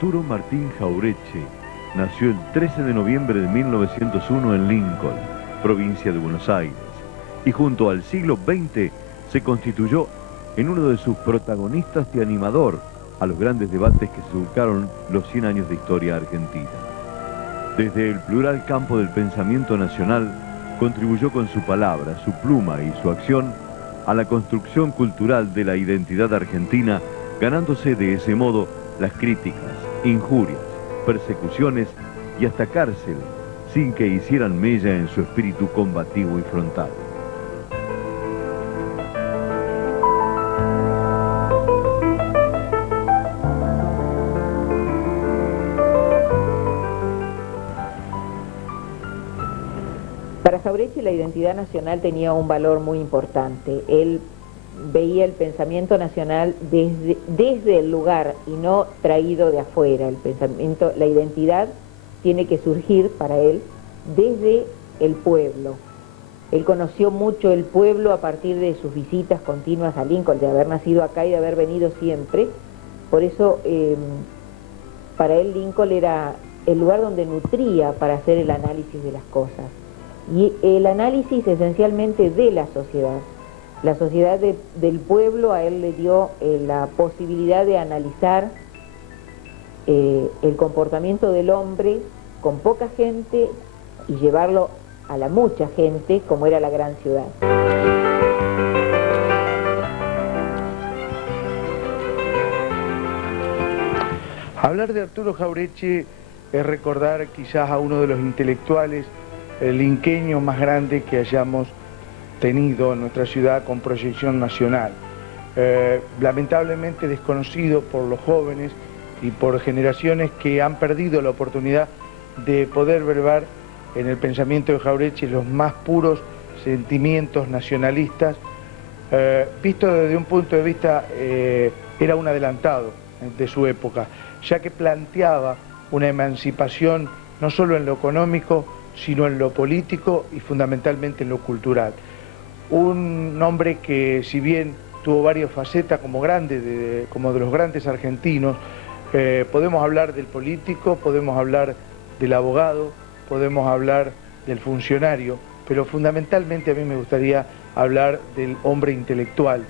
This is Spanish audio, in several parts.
Arturo Martín Jauretche nació el 13 de noviembre de 1901 en Lincoln, provincia de Buenos Aires, y junto al siglo XX se constituyó en uno de sus protagonistas y animador a los grandes debates que surcaron los 100 años de historia argentina. Desde el plural campo del pensamiento nacional, contribuyó con su palabra, su pluma y su acción a la construcción cultural de la identidad argentina, ganándose de ese modo las críticas, injurias, persecuciones y hasta cárcel, sin que hicieran mella en su espíritu combativo y frontal. Para Jauretche la identidad nacional tenía un valor muy importante. Él veía el pensamiento nacional desde el lugar y no traído de afuera. El pensamiento, la identidad tiene que surgir para él desde el pueblo. Él conoció mucho el pueblo a partir de sus visitas continuas a Lincoln, de haber nacido acá y de haber venido siempre. Por eso para él Lincoln era el lugar donde nutría para hacer el análisis de las cosas. Y el análisis esencialmente de la sociedad del pueblo a él le dio la posibilidad de analizar el comportamiento del hombre con poca gente y llevarlo a la mucha gente como era la gran ciudad. Hablar de Arturo Jauretche es recordar quizás a uno de los intelectuales linqueños más grande que hayamos tenido en nuestra ciudad con proyección nacional. Lamentablemente desconocido por los jóvenes y por generaciones que han perdido la oportunidad de poder verbal en el pensamiento de Jauretche los más puros sentimientos nacionalistas. Visto desde un punto de vista, era un adelantado de su época, ya que planteaba una emancipación no solo en lo económico, sino en lo político y fundamentalmente en lo cultural. Un hombre que, si bien tuvo varias facetas como como de los grandes argentinos, podemos hablar del político, podemos hablar del abogado, podemos hablar del funcionario, pero fundamentalmente a mí me gustaría hablar del hombre intelectual,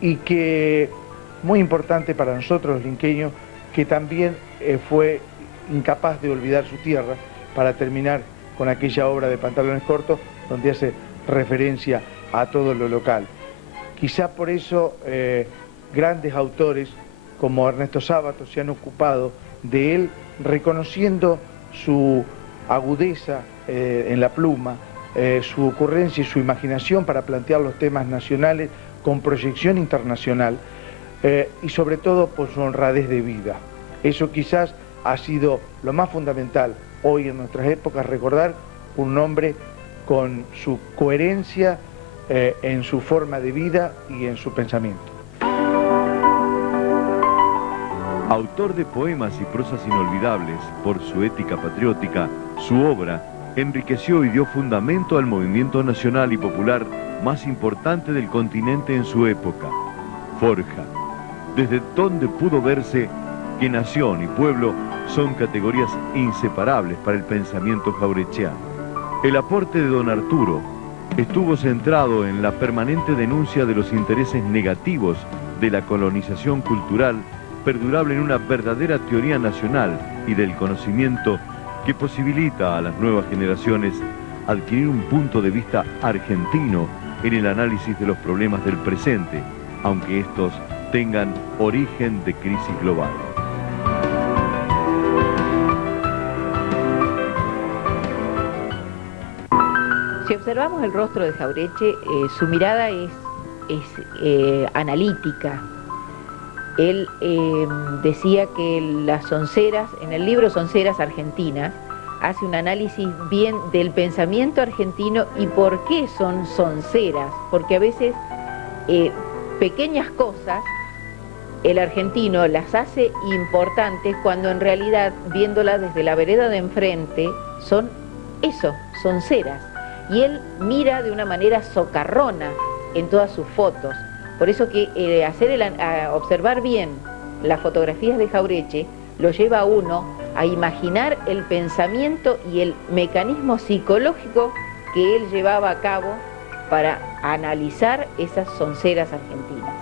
y que, muy importante para nosotros los linqueños, que también fue incapaz de olvidar su tierra, para terminar con aquella obra de Pantalones Cortos, donde hace referencia a todo lo local. Quizá por eso grandes autores como Ernesto Sábato se han ocupado de él, reconociendo su agudeza en la pluma, su ocurrencia y su imaginación para plantear los temas nacionales con proyección internacional, y sobre todo por su honradez de vida. Eso quizás ha sido lo más fundamental hoy en nuestras épocas, recordar un hombre con su coherencia en su forma de vida y en su pensamiento. Autor de poemas y prosas inolvidables por su ética patriótica, su obra enriqueció y dio fundamento al movimiento nacional y popular más importante del continente en su época, Forja, desde donde pudo verse que nación y pueblo son categorías inseparables para el pensamiento jauretchiano. El aporte de don Arturo estuvo centrado en la permanente denuncia de los intereses negativos de la colonización cultural, perdurable en una verdadera teoría nacional y del conocimiento que posibilita a las nuevas generaciones adquirir un punto de vista argentino en el análisis de los problemas del presente, aunque estos tengan origen de crisis global. Si observamos el rostro de Jauretche, su mirada es analítica. Él decía que las sonceras, en el libro Sonceras Argentinas, hace un análisis bien del pensamiento argentino y por qué son sonceras, porque a veces pequeñas cosas el argentino las hace importantes cuando en realidad, viéndolas desde la vereda de enfrente, son eso, sonceras. Y él mira de una manera socarrona en todas sus fotos. Por eso que observar bien las fotografías de Jauretche lo lleva a uno a imaginar el pensamiento y el mecanismo psicológico que él llevaba a cabo para analizar esas sonceras argentinas.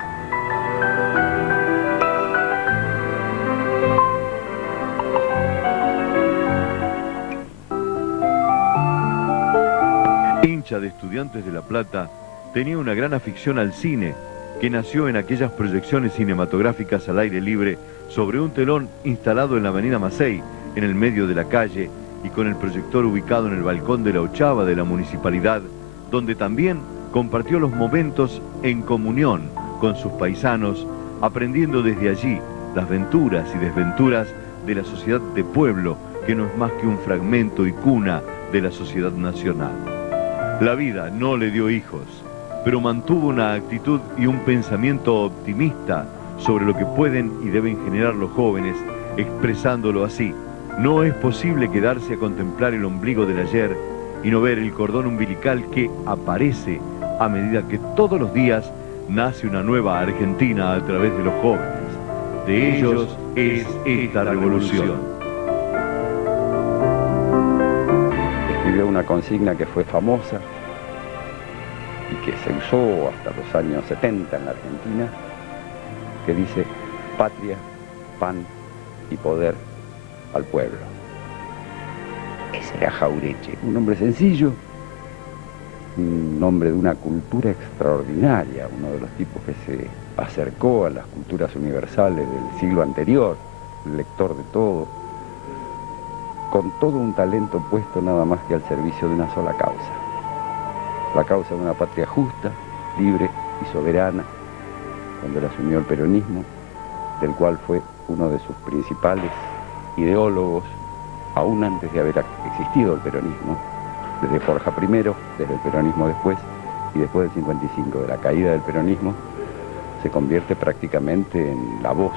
Hincha de Estudiantes de La Plata, tenía una gran afición al cine, que nació en aquellas proyecciones cinematográficas al aire libre sobre un telón instalado en la avenida Macei, en el medio de la calle, y con el proyector ubicado en el balcón de la 8ª de la municipalidad, donde también compartió los momentos en comunión con sus paisanos, aprendiendo desde allí las venturas y desventuras de la sociedad de pueblo, que no es más que un fragmento y cuna de la sociedad nacional. La vida no le dio hijos, pero mantuvo una actitud y un pensamiento optimista sobre lo que pueden y deben generar los jóvenes, expresándolo así: no es posible quedarse a contemplar el ombligo del ayer y no ver el cordón umbilical que aparece a medida que todos los días nace una nueva Argentina a través de los jóvenes. De ellos es esta revolución. Escribió una consigna que fue famosa y que se usó hasta los años 70 en la Argentina, que dice: patria, pan y poder al pueblo. Ese era Jauretche, un hombre sencillo, un hombre de una cultura extraordinaria, uno de los tipos que se acercó a las culturas universales del siglo anterior, lector de todo, con todo un talento puesto nada más que al servicio de una sola causa: la causa de una patria justa, libre y soberana, cuando él asumió el peronismo, del cual fue uno de sus principales ideólogos, aún antes de haber existido el peronismo, desde Forja primero, desde el peronismo después, y después del 55, de la caída del peronismo, se convierte prácticamente en la voz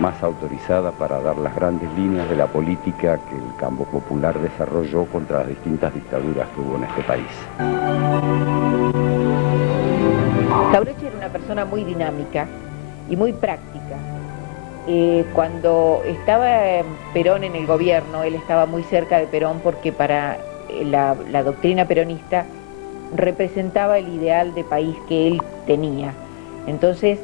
más autorizada para dar las grandes líneas de la política que el campo popular desarrolló contra las distintas dictaduras que hubo en este país. Jauretche era una persona muy dinámica y muy práctica. Cuando estaba Perón en el gobierno, él estaba muy cerca de Perón porque para la doctrina peronista representaba el ideal de país que él tenía. Entonces,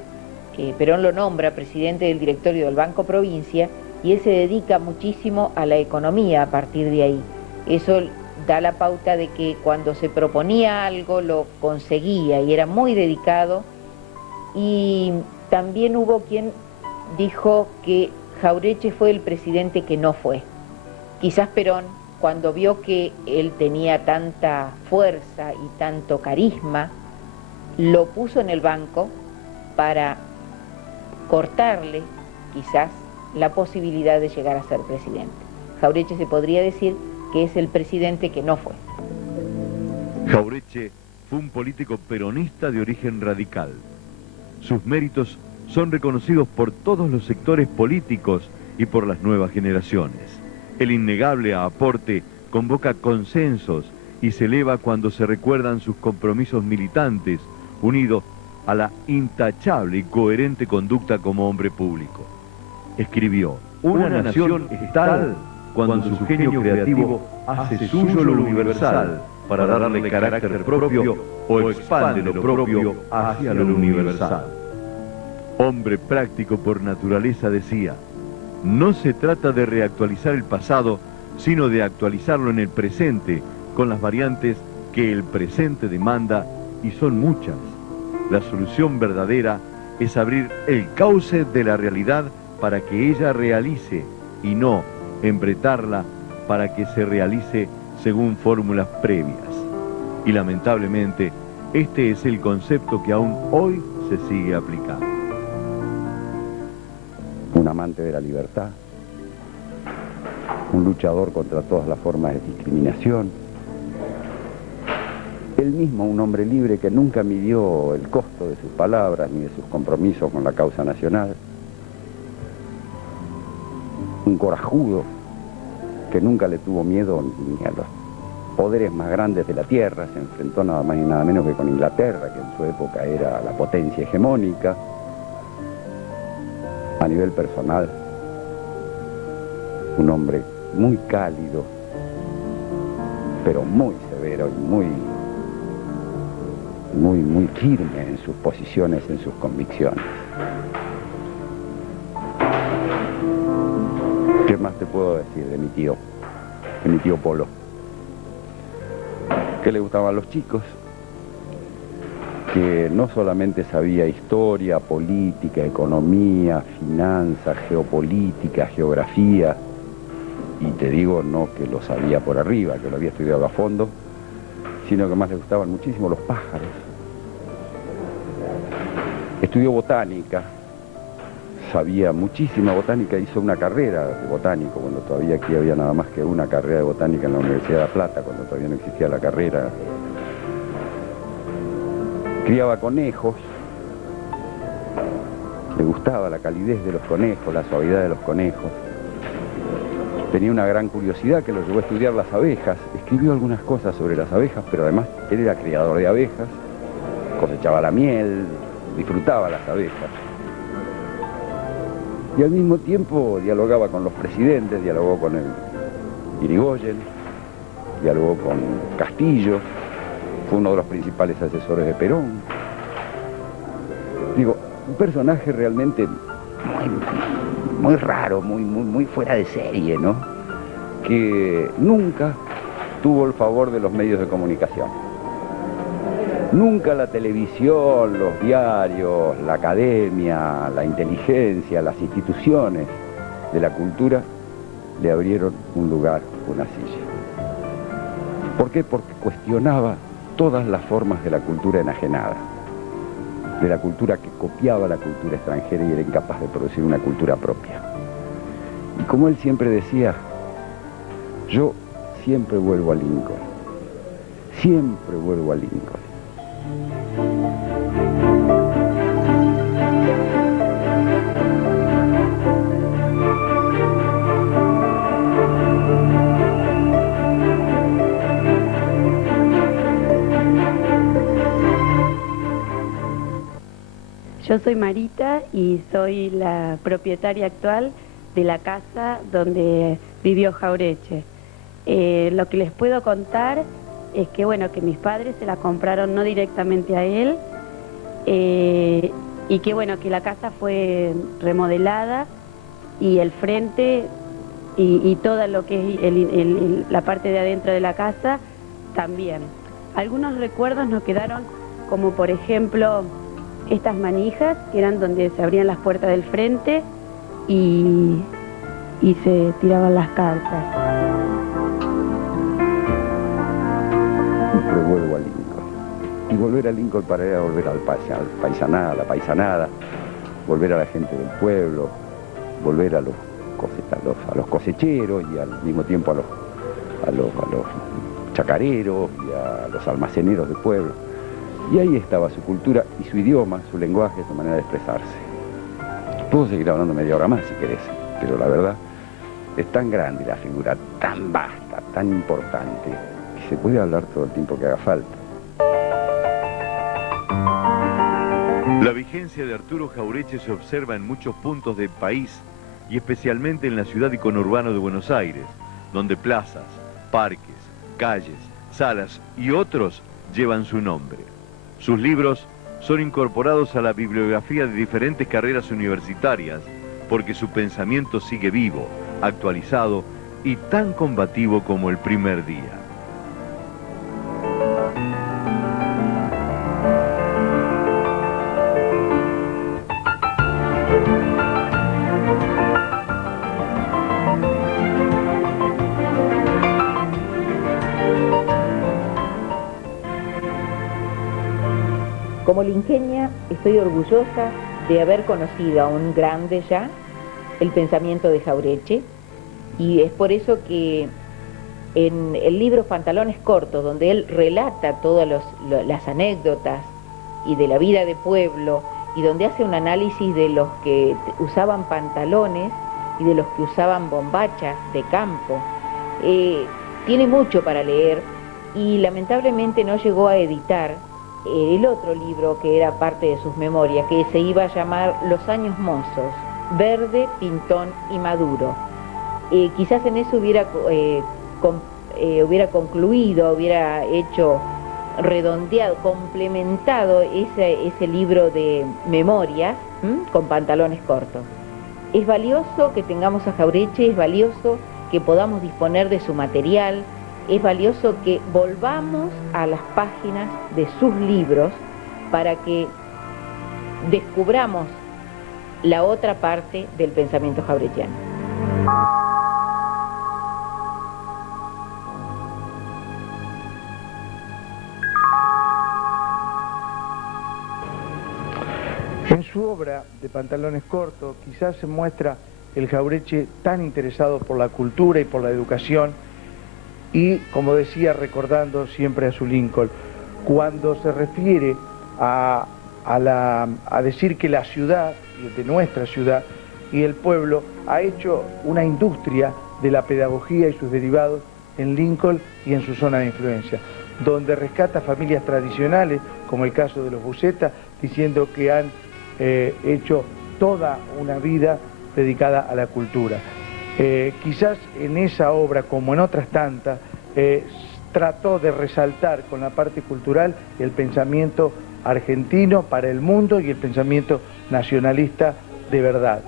Perón lo nombra presidente del directorio del Banco Provincia y él se dedica muchísimo a la economía a partir de ahí. Eso da la pauta de que cuando se proponía algo lo conseguía y era muy dedicado. Y también hubo quien dijo que Jauretche fue el presidente que no fue. Quizás Perón, cuando vio que él tenía tanta fuerza y tanto carisma, lo puso en el banco para cortarle, quizás, la posibilidad de llegar a ser presidente. Jauretche se podría decir que es el presidente que no fue. Jauretche fue un político peronista de origen radical. Sus méritos son reconocidos por todos los sectores políticos y por las nuevas generaciones. El innegable aporte convoca consensos y se eleva cuando se recuerdan sus compromisos militantes, unidos a la intachable y coherente conducta como hombre público. Escribió: una nación es tal cuando su genio creativo hace suyo lo universal para darle carácter propio o expande lo propio hacia lo universal. Hombre práctico por naturaleza, decía: no se trata de reactualizar el pasado, sino de actualizarlo en el presente, con las variantes que el presente demanda, y son muchas. La solución verdadera es abrir el cauce de la realidad para que ella realice, y no embretarla para que se realice según fórmulas previas. Y lamentablemente, este es el concepto que aún hoy se sigue aplicando. Un amante de la libertad, un luchador contra todas las formas de discriminación, él mismo un hombre libre que nunca midió el costo de sus palabras ni de sus compromisos con la causa nacional, un corajudo que nunca le tuvo miedo ni a los poderes más grandes de la tierra, se enfrentó nada más y nada menos que con Inglaterra, que en su época era la potencia hegemónica. A nivel personal, un hombre muy cálido, pero muy severo y muy firme en sus posiciones, en sus convicciones. ¿Qué más te puedo decir de mi tío Polo? Que le gustaban los chicos, que no solamente sabía historia, política, economía, finanzas, geopolítica, geografía, y te digo no que lo sabía por arriba, que lo había estudiado a fondo, sino que más le gustaban muchísimo los pájaros. Estudió botánica, sabía muchísima botánica, hizo una carrera de botánico, cuando todavía aquí había nada más que una carrera de botánica en la Universidad de La Plata, cuando todavía no existía la carrera. Criaba conejos, le gustaba la calidez de los conejos, la suavidad de los conejos. Tenía una gran curiosidad que lo llevó a estudiar las abejas. Escribió algunas cosas sobre las abejas, pero además él era criador de abejas, cosechaba la miel, disfrutaba las abejas. Y al mismo tiempo dialogaba con los presidentes, dialogó con el Irigoyen, dialogó con Castillo, fue uno de los principales asesores de Perón. Digo, un personaje realmente muy raro, muy fuera de serie, ¿no? Que nunca tuvo el favor de los medios de comunicación. Nunca la televisión, los diarios, la academia, la inteligencia, las instituciones de la cultura le abrieron un lugar, una silla. ¿Por qué? Porque cuestionaba todas las formas de la cultura enajenada, de la cultura que copiaba la cultura extranjera y era incapaz de producir una cultura propia. Y como él siempre decía, yo siempre vuelvo a Lincoln, siempre vuelvo a Lincoln. Yo soy Marita y soy la propietaria actual de la casa donde vivió Jauretche. Lo que les puedo contar es que, bueno, que mis padres se la compraron no directamente a él y que, bueno, que la casa fue remodelada y el frente y toda lo que es la parte de adentro de la casa también. Algunos recuerdos nos quedaron, como por ejemplo estas manijas, que eran donde se abrían las puertas del frente y se tiraban las cartas. Siempre vuelvo a Lincoln. Y volver a Lincoln para ir a volver al paisanada, a la paisanada, volver a la gente del pueblo, volver a los cosecheros y al mismo tiempo a los chacareros y a los almaceneros del pueblo. Y ahí estaba su cultura y su idioma, su lenguaje, su manera de expresarse. Puedo seguir hablando media hora más si querés, pero la verdad es tan grande la figura, tan vasta, tan importante, que se puede hablar todo el tiempo que haga falta. La vigencia de Arturo Jauretche se observa en muchos puntos del país y especialmente en la ciudad y conurbano de Buenos Aires, donde plazas, parques, calles, salas y otros llevan su nombre. Sus libros son incorporados a la bibliografía de diferentes carreras universitarias porque su pensamiento sigue vivo, actualizado y tan combativo como el primer día. Como linqueña, estoy orgullosa de haber conocido a un grande ya, el pensamiento de Jauretche, y es por eso que en el libro Pantalones Cortos, donde él relata todas las anécdotas y de la vida de pueblo, y donde hace un análisis de los que usaban pantalones y de los que usaban bombachas de campo, tiene mucho para leer y lamentablemente no llegó a editar el otro libro que era parte de sus memorias, que se iba a llamar Los años mozos, Verde, Pintón y Maduro. quizás en eso hubiera concluido, hubiera hecho redondeado, complementado ese libro de memorias con pantalones cortos. Es valioso que tengamos a Jauretche, es valioso que podamos disponer de su material, es valioso que volvamos a las páginas de sus libros para que descubramos la otra parte del pensamiento jauretchiano. En su obra de Pantalones Cortos quizás se muestra el Jauretche tan interesado por la cultura y por la educación y, como decía, recordando siempre a su Lincoln, cuando se refiere a decir que la ciudad, de nuestra ciudad y el pueblo, ha hecho una industria de la pedagogía y sus derivados en Lincoln y en su zona de influencia, donde rescata familias tradicionales, como el caso de los Buceta, diciendo que han hecho toda una vida dedicada a la cultura. Quizás en esa obra, como en otras tantas, trató de resaltar con la parte cultural el pensamiento argentino para el mundo y el pensamiento nacionalista de verdad.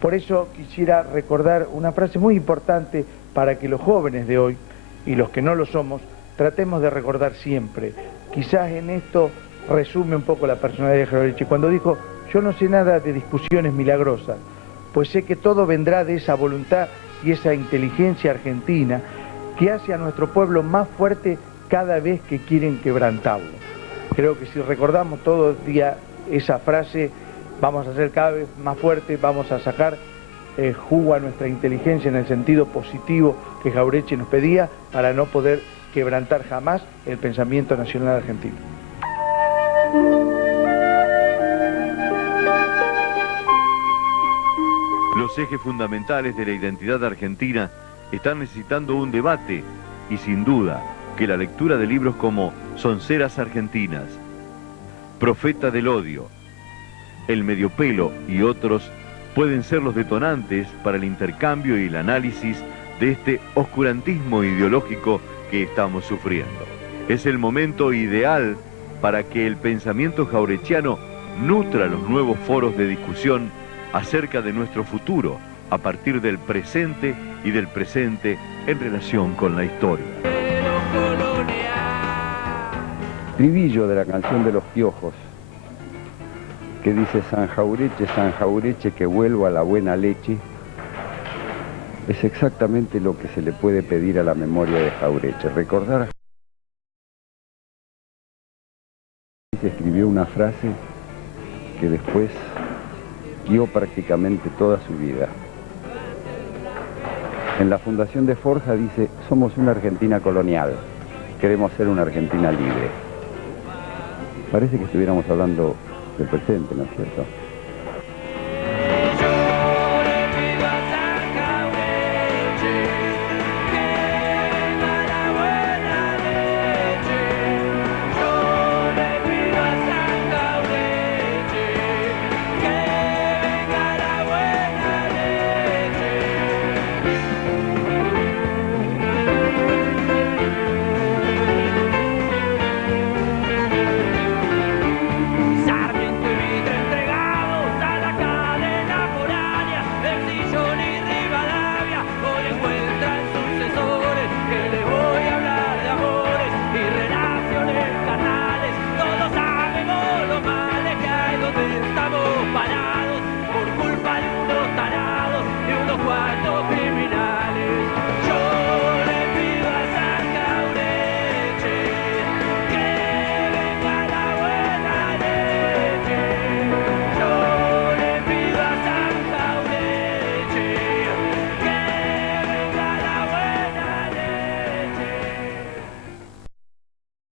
Por eso quisiera recordar una frase muy importante para que los jóvenes de hoy y los que no lo somos tratemos de recordar siempre. Quizás en esto resume un poco la personalidad de Jauretche, cuando dijo: yo no sé nada de discusiones milagrosas, pues sé que todo vendrá de esa voluntad y esa inteligencia argentina que hace a nuestro pueblo más fuerte cada vez que quieren quebrantarlo. Creo que si recordamos todo el día esa frase, vamos a ser cada vez más fuertes, vamos a sacar jugo a nuestra inteligencia en el sentido positivo que Jauretche nos pedía, para no poder quebrantar jamás el pensamiento nacional argentino. Los ejes fundamentales de la identidad argentina están necesitando un debate y sin duda que la lectura de libros como Sonceras Argentinas, Profeta del Odio, El Mediopelo y otros pueden ser los detonantes para el intercambio y el análisis de este oscurantismo ideológico que estamos sufriendo. Es el momento ideal para que el pensamiento jauretchiano nutra los nuevos foros de discusión acerca de nuestro futuro a partir del presente y del presente en relación con la historia. Estribillo de la canción de Los Piojos, que dice: San Jauretche, que vuelva a la buena leche, es exactamente lo que se le puede pedir a la memoria de Jauretche. Recordar. Se escribió una frase que después guió prácticamente toda su vida. En la fundación de Forja dice: somos una Argentina colonial, queremos ser una Argentina libre. Parece que estuviéramos hablando del presente, ¿no es cierto?